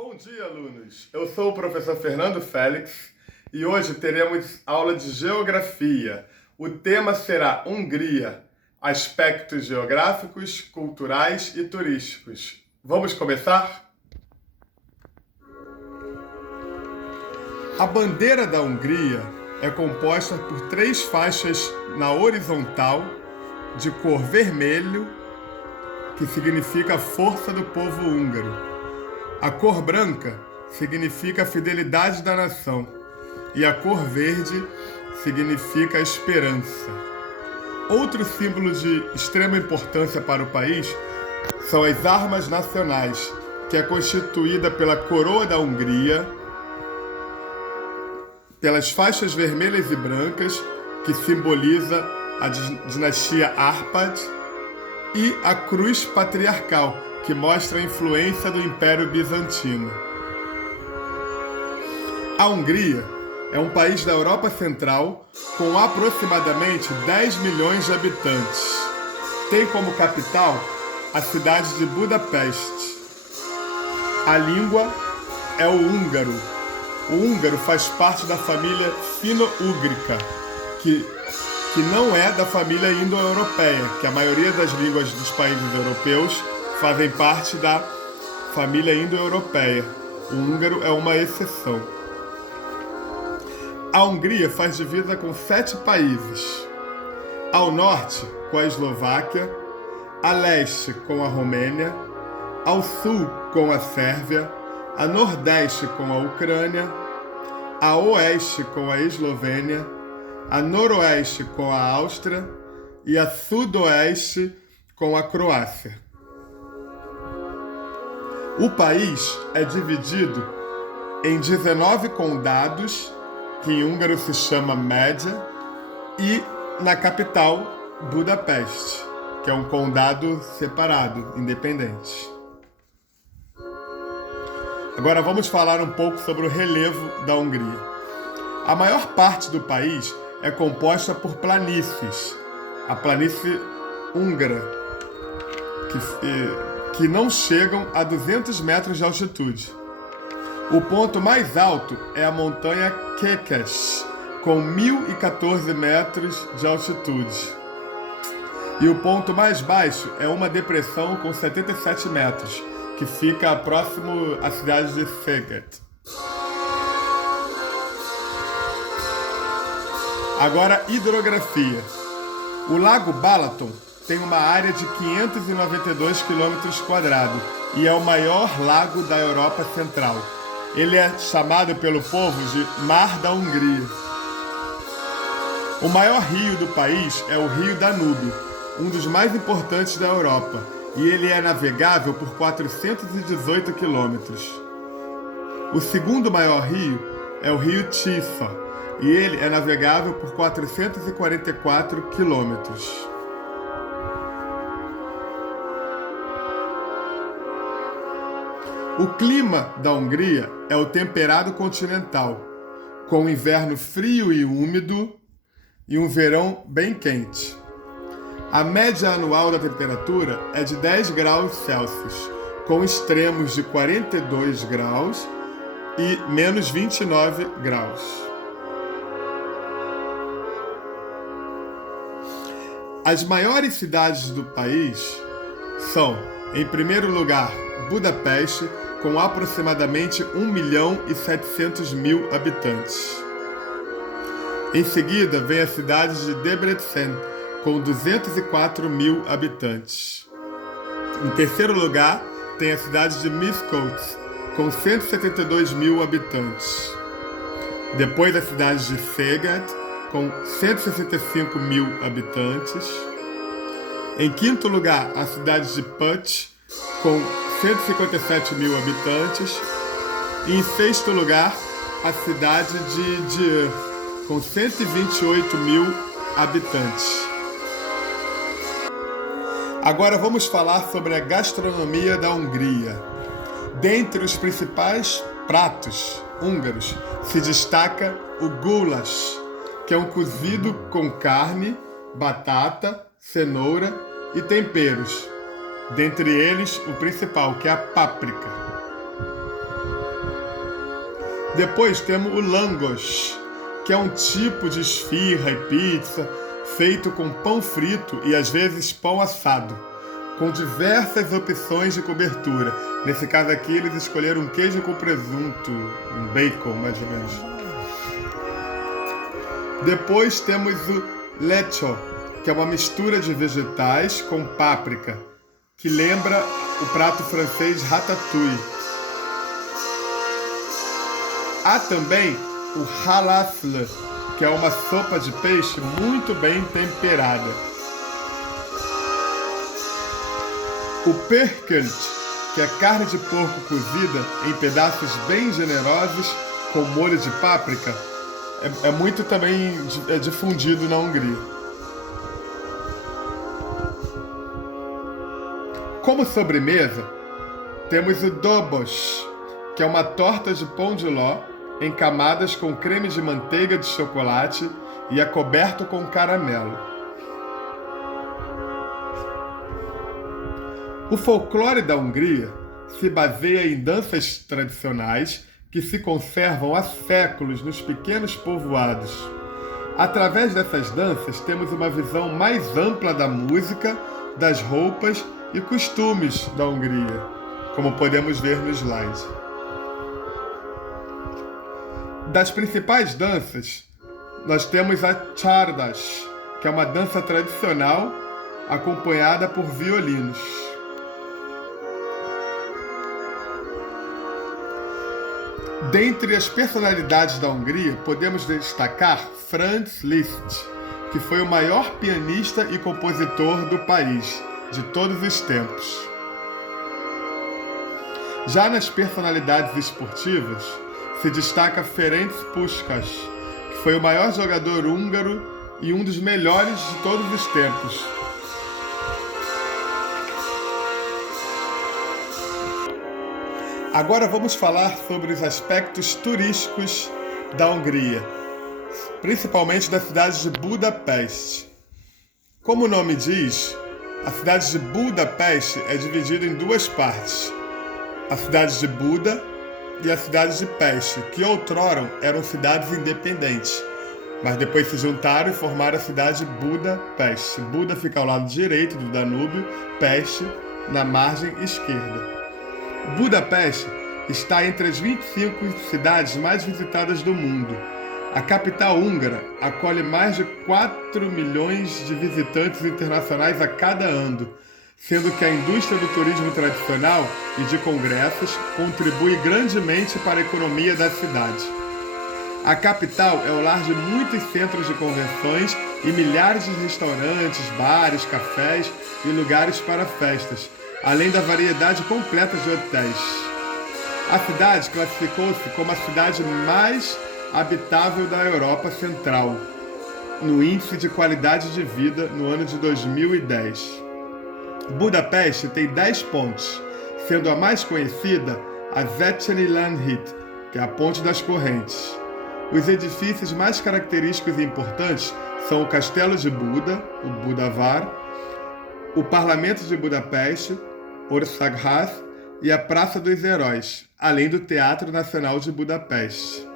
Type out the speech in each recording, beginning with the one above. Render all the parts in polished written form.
Bom dia, alunos! Eu sou o professor Fernando Félix e hoje teremos aula de Geografia. O tema será Hungria, aspectos geográficos, culturais e turísticos. Vamos começar? A bandeira da Hungria é composta por 3 faixas na horizontal de cor vermelho, que significa a força do povo húngaro. A cor branca significa a fidelidade da nação e a cor verde significa a esperança. Outro símbolo de extrema importância para o país são as armas nacionais, que é constituída pela coroa da Hungria, pelas faixas vermelhas e brancas, que simboliza a dinastia Árpád, e a cruz patriarcal, que mostra a influência do Império Bizantino. A Hungria é um país da Europa Central com aproximadamente 10 milhões de habitantes. Tem como capital a cidade de Budapeste. A língua é o húngaro. O húngaro faz parte da família fino-úgrica, que não é da família indo-europeia, que a maioria das línguas dos países europeus fazem parte da família indo-europeia. O húngaro é uma exceção. A Hungria faz divisa com 7 países. Ao norte, com a Eslováquia, a leste, com a Romênia, ao sul, com a Sérvia, a nordeste, com a Ucrânia, a oeste, com a Eslovênia, a noroeste, com a Áustria e a sudoeste, com a Croácia. O país é dividido em 19 condados, que em húngaro se chama Megye, e na capital, Budapeste, que é um condado separado, independente. Agora vamos falar um pouco sobre o relevo da Hungria. A maior parte do país é composta por planícies. A planície húngara, que não chegam a 200 metros de altitude. O ponto mais alto é a montanha Kékes, com 1.014 metros de altitude. E o ponto mais baixo é uma depressão com 77 metros, que fica próximo à cidade de Szeged. Agora, hidrografia. O lago Balaton tem uma área de 592 km² e é o maior lago da Europa Central. Ele é chamado pelo povo de Mar da Hungria. O maior rio do país é o rio Danúbio, um dos mais importantes da Europa, e ele é navegável por 418 quilômetros. O segundo maior rio é o rio Tisza, e ele é navegável por 444 quilômetros. O clima da Hungria é o temperado continental, com um inverno frio e úmido e um verão bem quente. A média anual da temperatura é de 10 graus Celsius, com extremos de 42 graus e menos 29 graus. As maiores cidades do país são, em primeiro lugar, Budapeste, com aproximadamente 1.700.000 habitantes. Em seguida, vem a cidade de Debrecen, com 204.000 habitantes. Em terceiro lugar, tem a cidade de Miskolc, com 172.000 habitantes. Depois, a cidade de Szeged, com 165.000 habitantes. Em quinto lugar, a cidade de Pütz, com 157.000 habitantes. E em sexto lugar, a cidade de Győr, com 128.000 habitantes. Agora vamos falar sobre a gastronomia da Hungria. Dentre os principais pratos húngaros se destaca o goulash, que é um cozido com carne, batata, cenoura e temperos. Dentre eles, o principal, que é a páprica. Depois temos o langos, que é um tipo de esfirra e pizza feito com pão frito e às vezes pão assado, com diversas opções de cobertura. Nesse caso aqui eles escolheram um queijo com presunto, um bacon mais ou menos. Depois temos o lecho, que é uma mistura de vegetais com páprica, que lembra o prato francês ratatouille. Há também o falafel, que é uma sopa de peixe muito bem temperada. O perkelt, que é carne de porco cozida em pedaços bem generosos com molho de páprica, é muito também difundido na Hungria. Como sobremesa, temos o dobos, que é uma torta de pão de ló em camadas com creme de manteiga de chocolate e é coberto com caramelo. O folclore da Hungria se baseia em danças tradicionais que se conservam há séculos nos pequenos povoados. Através dessas danças, temos uma visão mais ampla da música, das roupas e costumes da Hungria, como podemos ver no slide. Das principais danças, nós temos a csárdas, que é uma dança tradicional acompanhada por violinos. Dentre as personalidades da Hungria, podemos destacar Franz Liszt, que foi o maior pianista e compositor do país, de todos os tempos. Já nas personalidades esportivas, se destaca Ferenc Puskás, que foi o maior jogador húngaro e um dos melhores de todos os tempos. Agora vamos falar sobre os aspectos turísticos da Hungria, principalmente da cidade de Budapeste. Como o nome diz, a cidade de Budapeste é dividida em duas partes: a cidade de Buda e a cidade de Peste, que outrora eram cidades independentes, mas depois se juntaram e formaram a cidade de Budapeste. Buda fica ao lado direito do Danúbio, Peste na margem esquerda. Budapeste está entre as 25 cidades mais visitadas do mundo. A capital húngara acolhe mais de 4 milhões de visitantes internacionais a cada ano, sendo que a indústria do turismo tradicional e de congressos contribui grandemente para a economia da cidade. A capital é o lar de muitos centros de convenções e milhares de restaurantes, bares, cafés e lugares para festas, além da variedade completa de hotéis. A cidade classificou-se como a cidade mais habitável da Europa Central, no Índice de Qualidade de Vida no ano de 2010. Budapeste tem 10 pontes, sendo a mais conhecida a Széchenyi Lánchíd, que é a Ponte das Correntes. Os edifícios mais característicos e importantes são o Castelo de Buda, o Budavár, o Parlamento de Budapeste, Országház e a Praça dos Heróis, além do Teatro Nacional de Budapeste,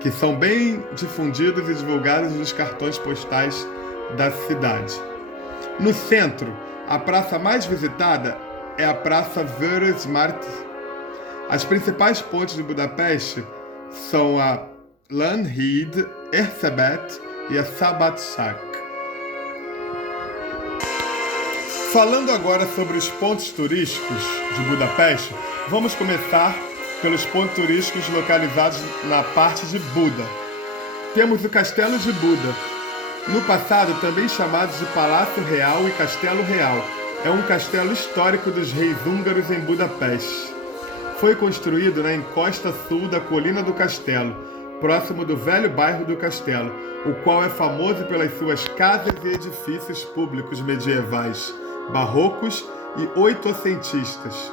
que são bem difundidos e divulgados nos cartões postais da cidade. No centro, a praça mais visitada é a Praça Vörösmarty. As principais pontes de Budapeste são a Lánchíd, Erzsébet e a Szabadság. Falando agora sobre os pontos turísticos de Budapeste, vamos começar pelos pontos turísticos localizados na parte de Buda. Temos o Castelo de Buda, no passado também chamado de Palácio Real e Castelo Real. É um castelo histórico dos reis húngaros em Budapeste. Foi construído na encosta sul da Colina do Castelo, próximo do velho bairro do Castelo, o qual é famoso pelas suas casas e edifícios públicos medievais, barrocos e oitocentistas.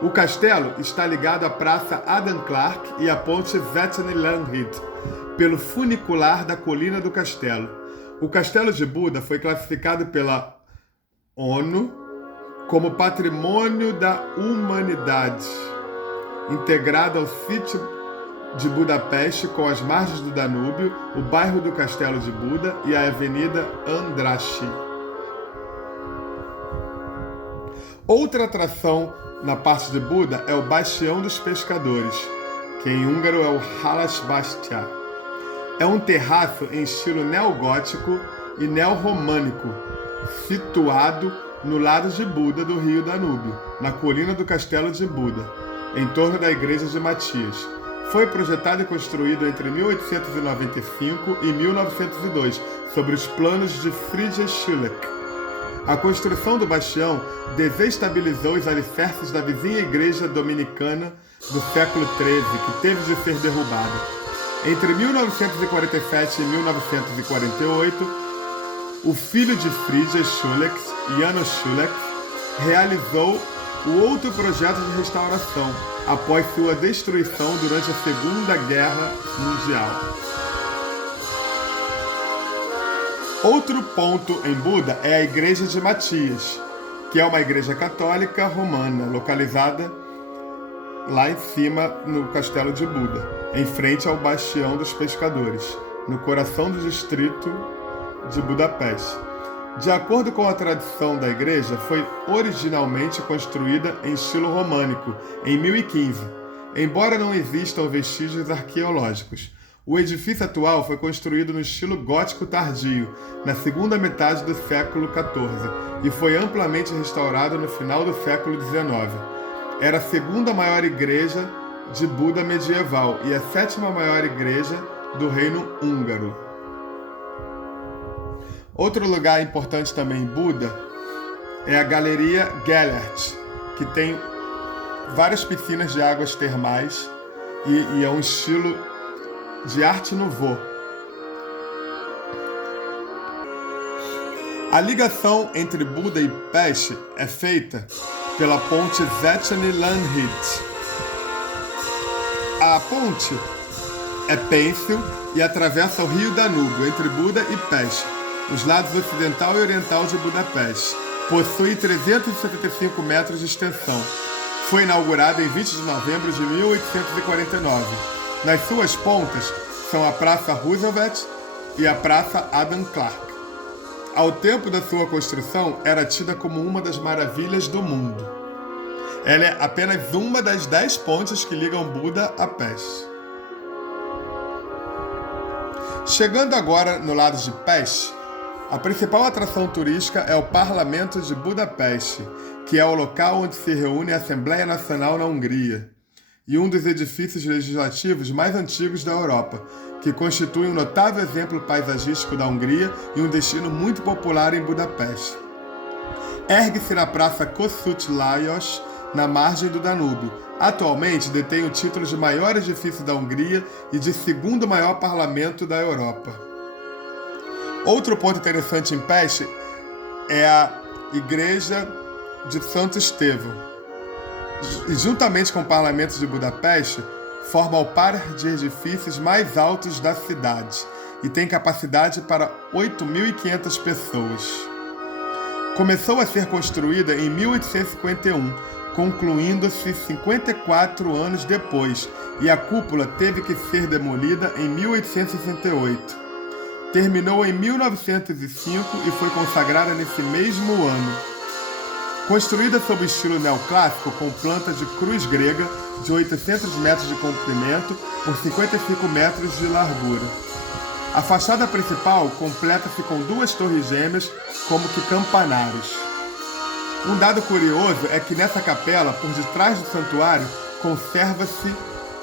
O castelo está ligado à Praça Adam Clark e à Ponte Széchenyi Lánchíd, pelo funicular da Colina do Castelo. O Castelo de Buda foi classificado pela ONU como Patrimônio da Humanidade, integrado ao sítio de Budapeste com as margens do Danúbio, o bairro do Castelo de Buda e a Avenida Andrássy. Outra atração na parte de Buda é o Bastião dos Pescadores, que em húngaro é o Halászbastya. É um terraço em estilo neogótico e neorromânico, situado no lado de Buda do rio Danúbio, na colina do Castelo de Buda, em torno da igreja de Matias. Foi projetado e construído entre 1895 e 1902, sobre os planos de Friedrich Schiller. A construção do bastião desestabilizou os alicerces da vizinha igreja dominicana do século XIII, que teve de ser derrubada. Entre 1947 e 1948, o filho de Friedrich Schiller, Janos Schiller, realizou o outro projeto de restauração, após sua destruição durante a Segunda Guerra Mundial. Outro ponto em Buda é a Igreja de Matias, que é uma igreja católica romana, localizada lá em cima no Castelo de Buda, em frente ao Bastião dos Pescadores, no coração do distrito de Budapeste. De acordo com a tradição da igreja, foi originalmente construída em estilo românico, em 1015, embora não existam vestígios arqueológicos. O edifício atual foi construído no estilo gótico tardio, na segunda metade do século XIV, e foi amplamente restaurado no final do século XIX. Era a segunda maior igreja de Buda medieval e a sétima maior igreja do Reino Húngaro. Outro lugar importante também em Buda é a Galeria Gellert, que tem várias piscinas de águas termais e é um estilo de arte nouveau. A ligação entre Buda e Pest é feita pela ponte Széchenyi-Lánchíd. A ponte é pêncil e atravessa o rio Danúbio entre Buda e Pest, os lados ocidental e oriental de Budapeste. Possui 375 metros de extensão. Foi inaugurada em 20 de novembro de 1849. Nas suas pontas são a Praça Roosevelt e a Praça Adam Clark. Ao tempo da sua construção, era tida como uma das maravilhas do mundo. Ela é apenas uma das 10 pontes que ligam Buda a Pest. Chegando agora no lado de Pest, a principal atração turística é o Parlamento de Budapeste, que é o local onde se reúne a Assembleia Nacional na Hungria, e um dos edifícios legislativos mais antigos da Europa, que constitui um notável exemplo paisagístico da Hungria e um destino muito popular em Budapeste. Ergue-se na Praça Kossuth Lajos, na margem do Danúbio. Atualmente detém o título de maior edifício da Hungria e de segundo maior parlamento da Europa. Outro ponto interessante em Pest é a Igreja de Santo Estevão. E juntamente com o Parlamento de Budapeste, forma o par de edifícios mais altos da cidade e tem capacidade para 8.500 pessoas. Começou a ser construída em 1851, concluindo-se 54 anos depois, e a cúpula teve que ser demolida em 1868. Terminou em 1905 e foi consagrada nesse mesmo ano. Construída sob o estilo neoclássico, com planta de cruz grega de 800 metros de comprimento por 55 metros de largura. A fachada principal completa-se com 2 torres gêmeas como que campanários. Um dado curioso é que nessa capela, por detrás do santuário, conserva-se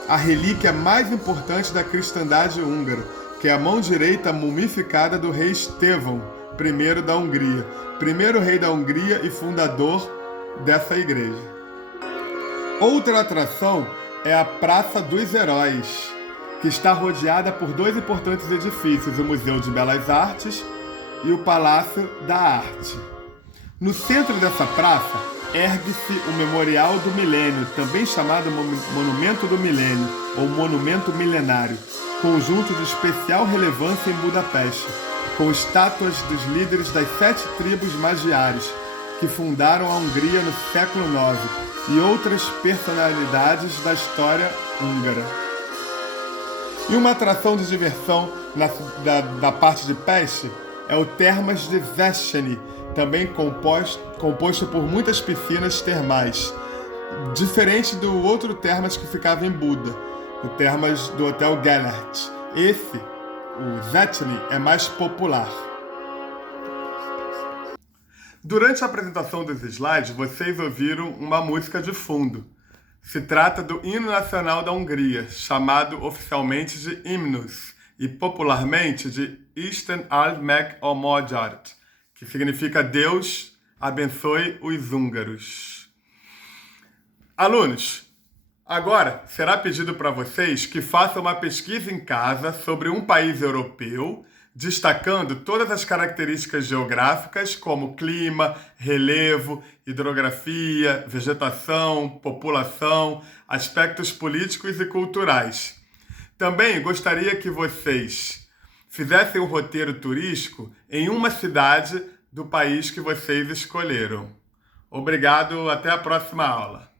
a relíquia mais importante da cristandade húngara, que é a mão direita mumificada do rei Estevão I da Hungria, primeiro rei da Hungria e fundador dessa igreja. Outra atração é a Praça dos Heróis, que está rodeada por 2 importantes edifícios, o Museu de Belas Artes e o Palácio da Arte. No centro dessa praça, ergue-se o Memorial do Milênio, também chamado Monumento do Milênio, ou Monumento Milenário, conjunto de especial relevância em Budapeste, com estátuas dos líderes das 7 tribos magiares, que fundaram a Hungria no século IX, e outras personalidades da história húngara. E uma atração de diversão da parte de Pest é o Termas de Széchenyi, também composto por muitas piscinas termais, diferente do outro Termas que ficava em Buda, o Termas do Hotel Gellert. Esse, o Széchenyi, é mais popular. Durante a apresentação dos slides, vocês ouviram uma música de fundo. Se trata do hino nacional da Hungria, chamado oficialmente de Himnus e popularmente de Isten áld meg a magyart, que significa Deus abençoe os húngaros. Alunos, agora será pedido para vocês que façam uma pesquisa em casa sobre um país europeu, destacando todas as características geográficas como clima, relevo, hidrografia, vegetação, população, aspectos políticos e culturais. Também gostaria que vocês fizessem um roteiro turístico em uma cidade do país que vocês escolheram. Obrigado, até a próxima aula.